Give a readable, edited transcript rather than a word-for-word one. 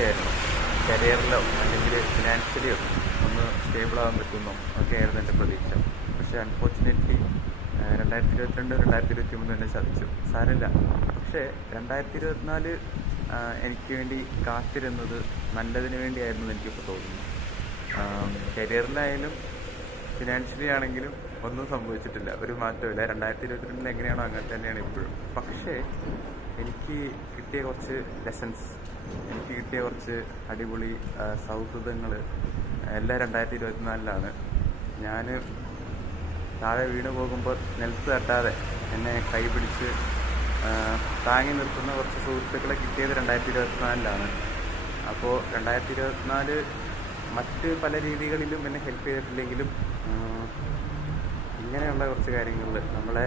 പ്രതീക്ഷയായിരുന്നു. കരിയറിലോ അല്ലെങ്കിൽ ഫിനാൻഷ്യലിയോ ഒന്ന് സ്റ്റേബിളാകാൻ പറ്റുമെന്നോ ഒക്കെ ആയിരുന്നു എൻ്റെ പ്രതീക്ഷ. പക്ഷേ അൺഫോർച്ചുനേറ്റ്ലി 2022-2023 എന്നെ ചതിച്ചു. സാരമില്ല. പക്ഷേ 2024 എനിക്ക് വേണ്ടി കാത്തിരുന്നത് നല്ലതിന് വേണ്ടിയായിരുന്നു എന്ന് എനിക്കിപ്പോൾ തോന്നുന്നു. കരിയറിലായാലും ഫിനാൻഷ്യലി ആണെങ്കിലും ഒന്നും സംഭവിച്ചിട്ടില്ല, ഒരു മാറ്റമില്ല. 2022 എങ്ങനെയാണോ അങ്ങനെ തന്നെയാണ് ഇപ്പോഴും. പക്ഷേ എനിക്ക് കിട്ടിയ കുറച്ച് ലെസൺസ്, എനിക്ക് കിട്ടിയ കുറച്ച് അടിപൊളി സൗഹൃദങ്ങൾ എല്ലാം 2024 ഞാൻ താഴെ വീണ് പോകുമ്പോൾ നിലത്ത് തട്ടാതെ എന്നെ കൈപിടിച്ച് താങ്ങി നിർത്തുന്ന കുറച്ച് സുഹൃത്തുക്കളെ കിട്ടിയത് 2024 അപ്പോൾ 2024 മറ്റ് പല രീതികളിലും എന്നെ ഹെൽപ്പ് ചെയ്തിട്ടില്ലെങ്കിലും ഇങ്ങനെയുള്ള കുറച്ച് കാര്യങ്ങളിൽ നമ്മളെ